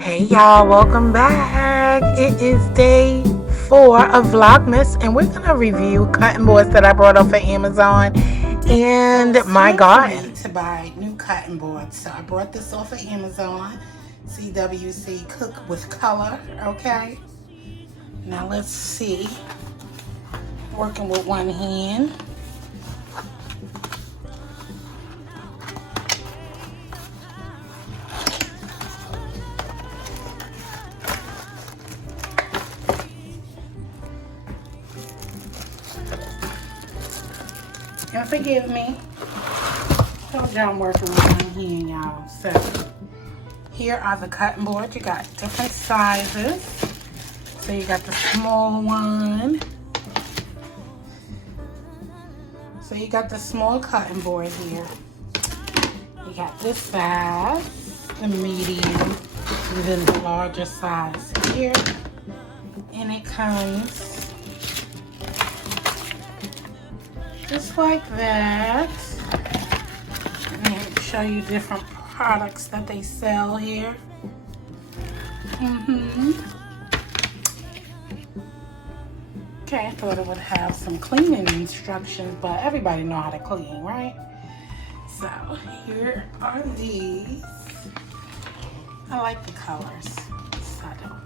Hey y'all, welcome back. It is day 4 of Vlogmas, and we're gonna review cutting boards that I brought off of Amazon and my garden. To buy new cutting boards, so I brought this off of Amazon. CWC Cook with Color. Okay. Now let's see. Working with one hand. And forgive me. Told y'all I'm working with one hand, y'all. So here are the cutting boards. You got different sizes. So you got the small one. So you got the small cutting board here. You got this size, the medium, and then the larger size here. And it comes just like that. Let me show you different products that they sell here. Okay, I thought it would have some cleaning instructions, but everybody know how to clean, right? So here are these. I like the colors. Subtle.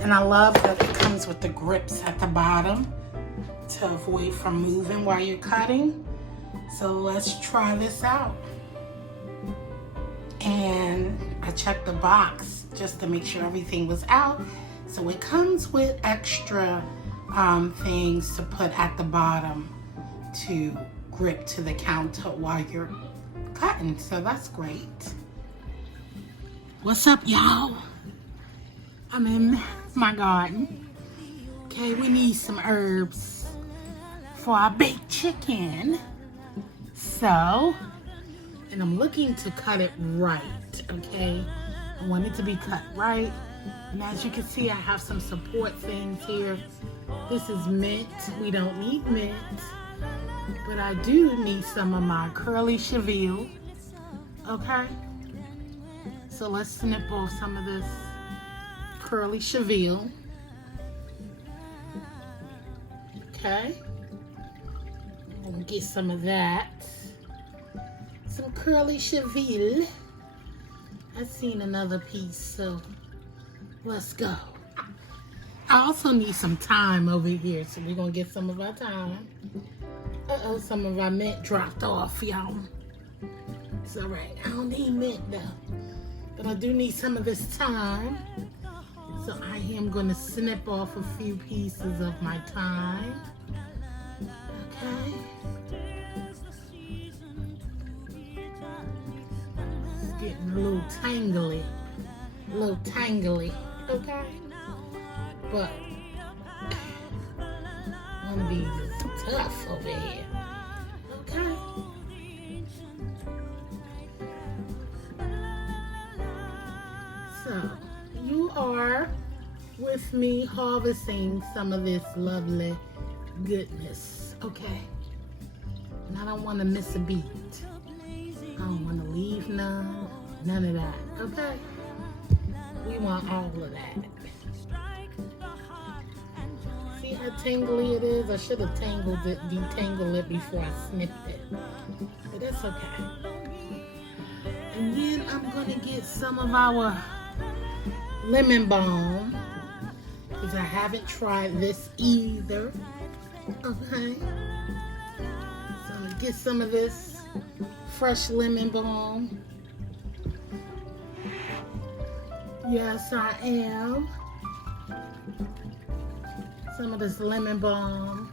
And I love that it comes with the grips at the bottom to avoid from moving while you're cutting. So let's try this out. And I checked the box just to make sure everything was out. So it comes with extra things to put at the bottom to grip to the counter while you're cutting. So that's great. What's up, y'all? I'm in my garden. Okay, we need some herbs for our baked chicken. So, and I'm looking to cut it right, okay? I want it to be cut right. And as you can see, I have some support things here. This is mint. We don't need mint. But I do need some of my curly cheville, okay? So let's snip off some of this curly cheville. Okay. We'll get some of that. Some curly cheville. I've seen another piece, so let's go. I also need some thyme over here, so we're gonna get some of our thyme. Uh-oh, some of our mint dropped off, y'all. It's all right. I don't need mint though, but I do need some of this thyme. So I am going to snip off a few pieces of my thyme. Okay. It's getting a little tangly. Okay. But one of these is tough over here. Okay. So you are with me harvesting some of this lovely goodness, okay? And I don't want to miss a beat. I don't want to leave none of that, okay? We want all of that. See how tangly it is? I should have detangled it before I snipped it, but that's okay. And then I'm gonna get some of our lemon balm, because I haven't tried this either. Okay. So I'm gonna get some of this fresh lemon balm. Yes, I am. Some of this lemon balm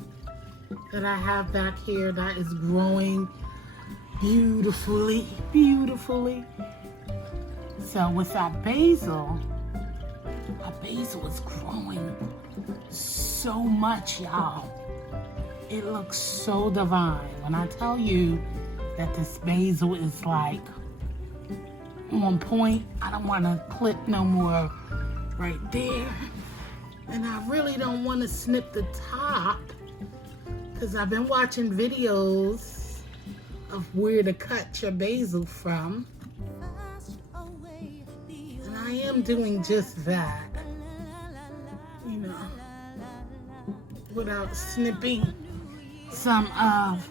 that I have back here that is growing beautifully. So with our basil is growing so much, y'all. It looks so divine. When I tell you that this basil is like on point, I don't want to clip no more right there. And I really don't want to snip the top because I've been watching videos of where to cut your basil from. And I am doing just that, you know, without snipping some of.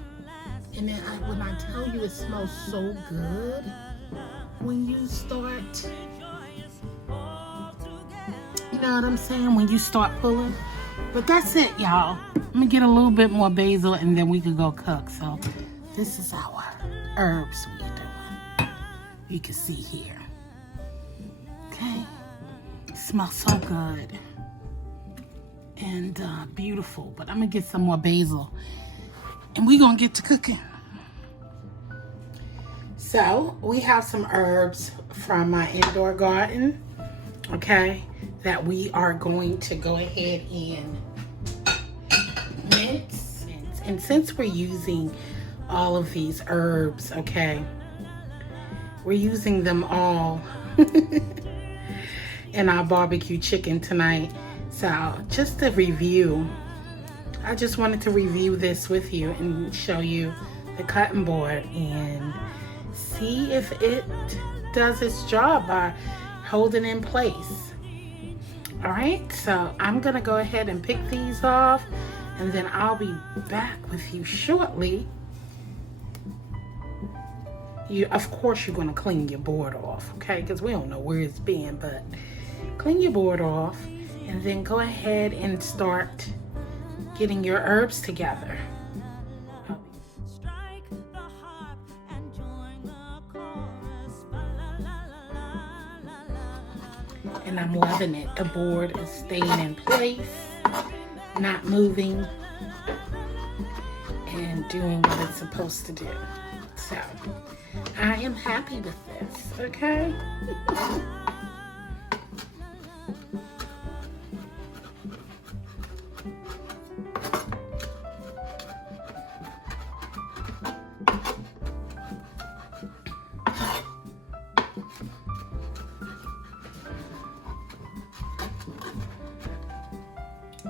And then when I tell you it smells so good when you start, you know what I'm saying, when you start pulling. But that's it, y'all. I'm gonna get a little bit more basil and then we can go cook. So this is our herbs we're doing. You can see here. Okay, it smells so good and beautiful. But I'm gonna get some more basil and we're gonna get to cooking. So we have some herbs from my indoor garden, okay, that we are going to go ahead and mince. And since we're using all of these herbs, okay, we're using them all in our barbecue chicken tonight. So just to review, I just wanted to review this with you and show you the cutting board and see if it does its job by holding in place. All right, so I'm gonna go ahead and pick these off and then I'll be back with you shortly. Of course you're gonna clean your board off, okay, because we don't know where it's been, but clean your board off and then go ahead and start getting your herbs together. And I'm loving it. The board is staying in place, not moving, and doing what it's supposed to do. So I am happy with this, okay?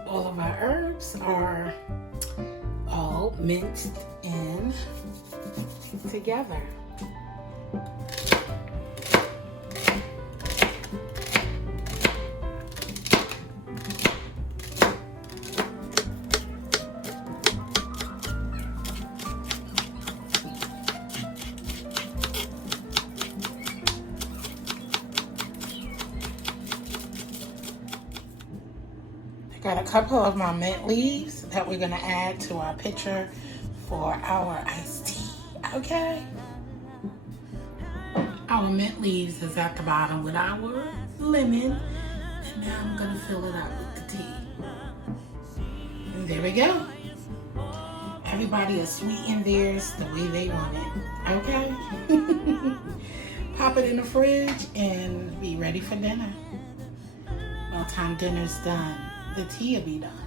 All of our herbs are all minced in together. Got a couple of my mint leaves that we're gonna add to our pitcher for our iced tea, okay? Our mint leaves is at the bottom with our lemon, and now I'm gonna fill it up with the tea. And there we go. Everybody is sweetening theirs the way they want it, okay? Pop it in the fridge and be ready for dinner. By the time dinner's done, the tea will be done.